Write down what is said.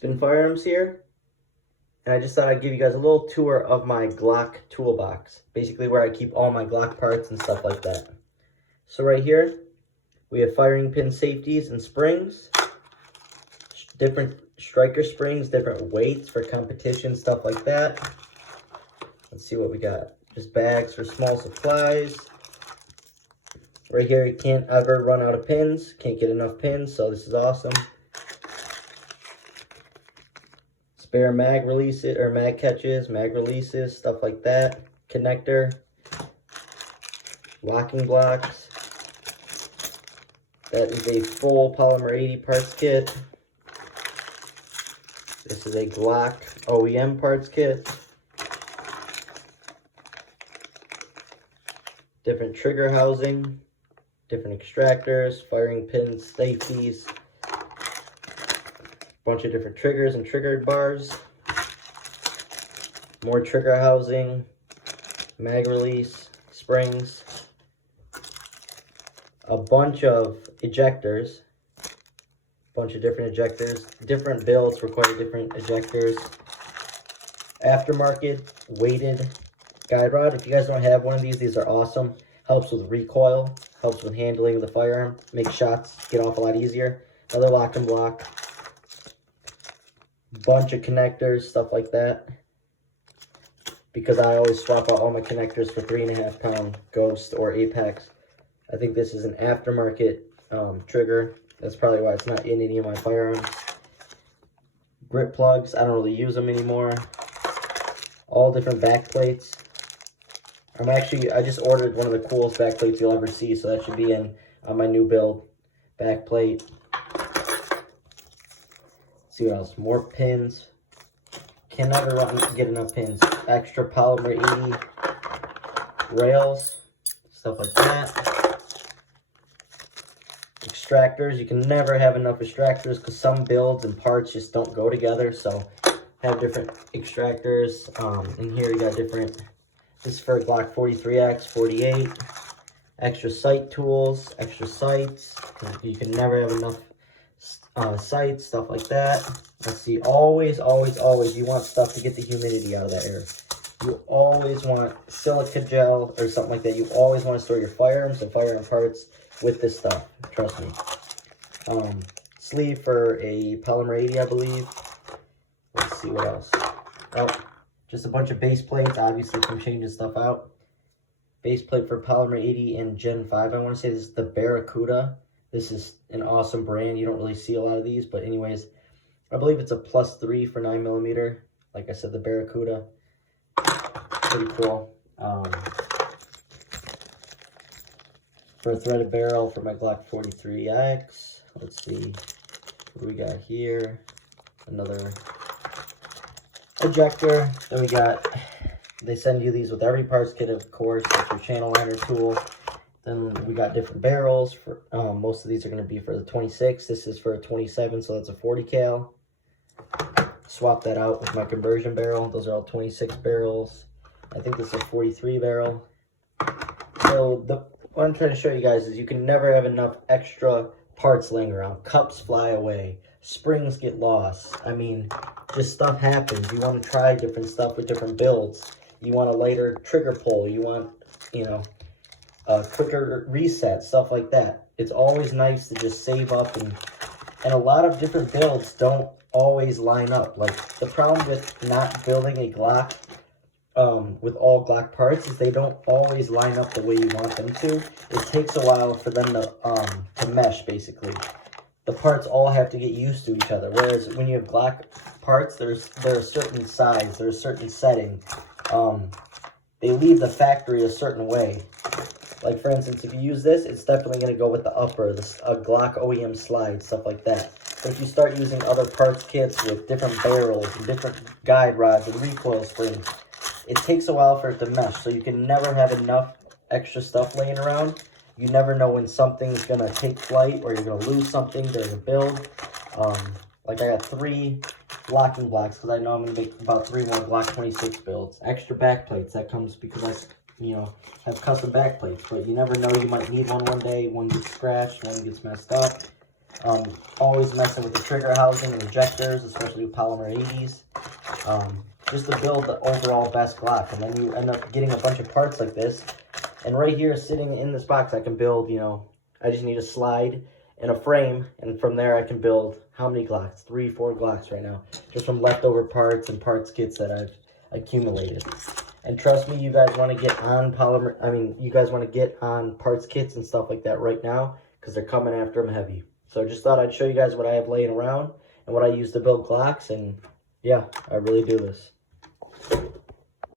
Spin Firearms here, and I just thought I'd give you guys a little tour of my Glock toolbox, basically where I keep all my Glock parts and stuff like that. So right here, we have firing pin safeties and springs, different striker springs, different weights for competition, stuff like that. Let's see what we got. Just bags for small supplies. Right here, you can't ever run out of pins, can't get enough pins, so this is awesome. Spare mag releases, or mag catches, mag releases, stuff like that. Connector, locking blocks. That is a full polymer 80 parts kit. This is a Glock OEM parts kit. Different trigger housing, different extractors, firing pin safeties, bunch of different triggers and triggered bars, more trigger housing, mag release, springs, a bunch of ejectors, bunch of different ejectors, different builds require different ejectors, aftermarket weighted guide rod. If you guys don't have one of these are awesome. Helps with recoil, helps with handling of the firearm, makes shots get off a lot easier. Another lock and block, bunch of connectors, stuff like that, because I always swap out all my connectors for 3.5 pound Ghost or Apex. I think this is an aftermarket trigger. That's probably why it's not in any of my firearms. Grip plugs, I don't really use them anymore. All different back plates. I just ordered one of the coolest back plates you'll ever see, so that should be in my new build. Back plate. Let's see what else. More pins. Can never get enough pins. Extra polymer 80 rails. Stuff like that. Extractors. You can never have enough extractors because some builds and parts just don't go together, so have different extractors. In here you got different. This is for Glock 43X, 48. Extra sight tools, extra sights. You can never have enough sights, stuff like that. Let's see, always, you want stuff to get the humidity out of that air. You always want silica gel or something like that. You always want to store your firearms and firearm parts with this stuff, trust me. Sleeve for a polymer 80, I believe. Let's see what else. Oh. Just a bunch of base plates, obviously from changing stuff out. Base plate for Polymer 80 and Gen 5. I want to say this is the Barracuda. This is an awesome brand. You don't really see a lot of these, but anyways, I believe it's a +3 for 9mm. Like I said, the Barracuda. Pretty cool. For a threaded barrel for my Glock 43X. Let's see what we got here. Another ejector. Then we got, they send you these with every parts kit, of course. It's your channel liner tool. Then we got different barrels. For most of these are going to be for the 26. This is for a 27, so that's a 40 cal. Swap that out with my conversion barrel. Those are all 26 barrels. I think this is a 43 barrel. So what I'm trying to show you guys is you can never have enough extra parts laying around. Cups fly away. Springs get lost. I mean, just stuff happens. You want to try different stuff with different builds. You want a lighter trigger pull. You want, you know, a quicker reset, stuff like that. It's always nice to just save up, and a lot of different builds don't always line up. Like, the problem with not building a Glock with all Glock parts is they don't always line up the way you want them to. It takes a while for them to mesh, basically. The parts all have to get used to each other. Whereas when you have Glock parts, they're a certain size, they're a certain setting. They leave the factory a certain way. Like, for instance, if you use this, it's definitely going to go with the upper, a Glock OEM slide, stuff like that. But if you start using other parts kits with different barrels and different guide rods and recoil springs, it takes a while for it to mesh. So you can never have enough extra stuff laying around. You never know when something's going to take flight or you're going to lose something during a build. Like, I got 3 locking blocks because I know I'm going to make about 3 more Glock 26 builds. Extra back plates, that comes because I, you know, have custom back plates. But you never know, you might need one day. One gets scratched, one gets messed up. Always messing with the trigger housing and injectors, especially with polymer 80s. Just to build the overall best Glock. And then you end up getting a bunch of parts like this. And right here, sitting in this box, I can build, you know, I just need a slide and a frame. And from there, I can build how many Glocks? 3, 4 Glocks right now. Just from leftover parts and parts kits that I've accumulated. And trust me, you guys want to get on you guys want to get on parts kits and stuff like that right now, because they're coming after them heavy. So just thought I'd show you guys what I have laying around and what I use to build Glocks. And yeah, I really do this.